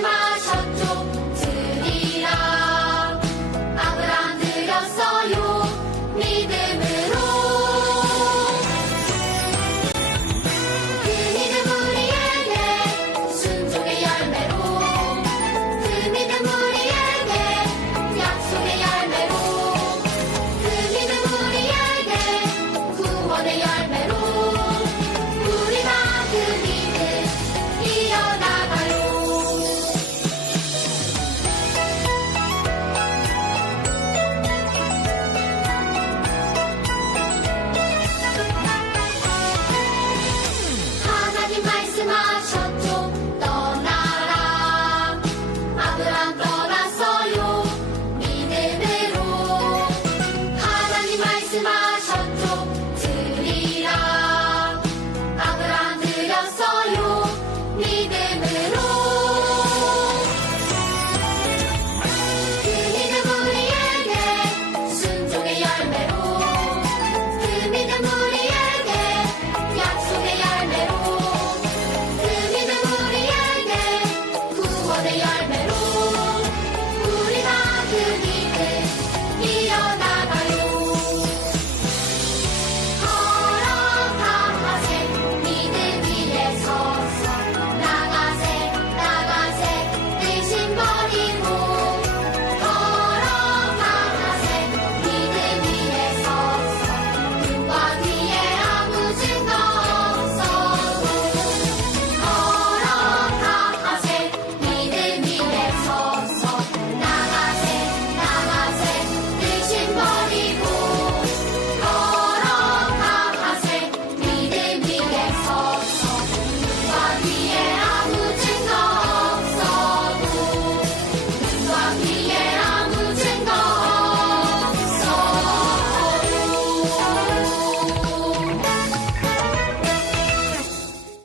말씀하셨죠. 드리라. 악을 안 드렸어요. 믿음으로. 그 믿음 우리에게 순종의 열매로. 그 믿음 우리에게 약속의 열매로. 그 믿음 우리에게 구원의 열매로. 우리가 그 믿음 이어나 মা শত্রু